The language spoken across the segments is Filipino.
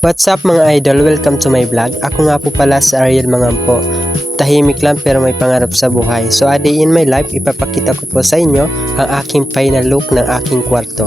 What's up mga idol? Welcome to my vlog. Ako nga po pala si Ariel Mangampo. Tahimik lang pero may pangarap sa buhay. So a day in my life, ipapakita ko po sa inyo ang aking final look ng aking kwarto.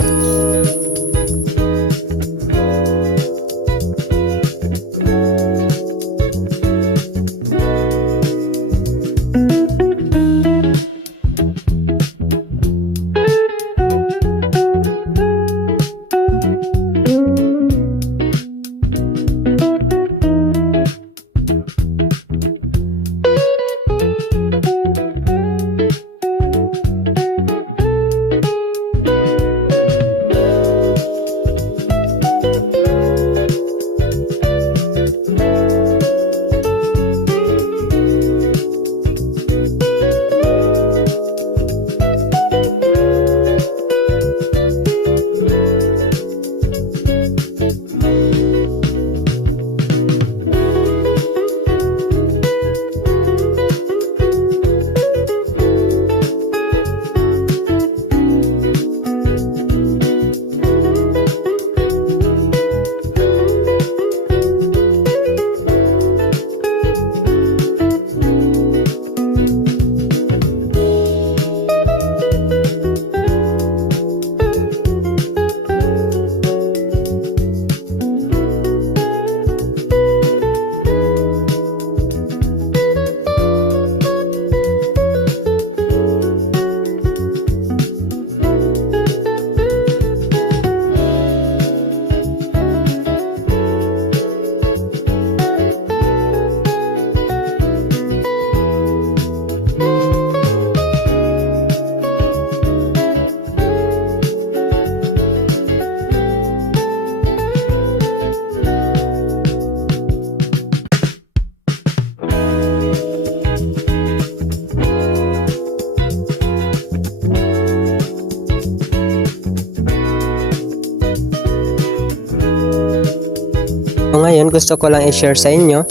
Ngayon gusto ko lang i-share sa inyo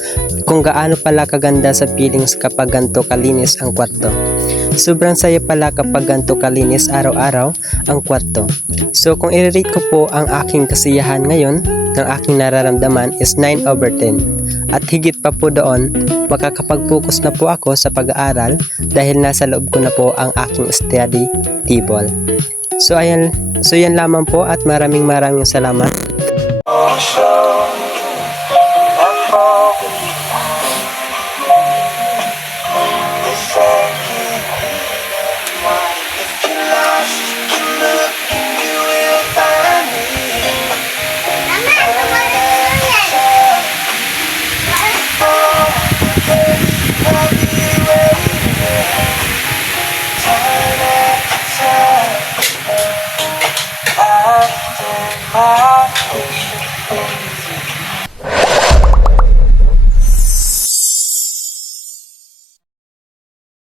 kung gaano pala kaganda sa feelings kapag ganito kalinis ang kwarto. Sobrang saya pala kapag ganito kalinis araw-araw ang kwarto. So kung i-rate ko po ang aking kasiyahan ngayon, ng aking nararamdaman is 9/10. At higit pa po doon, makakapag-focus na po ako sa pag-aaral dahil nasa loob ko na po ang aking study table. So yan lamang po at maraming salamat.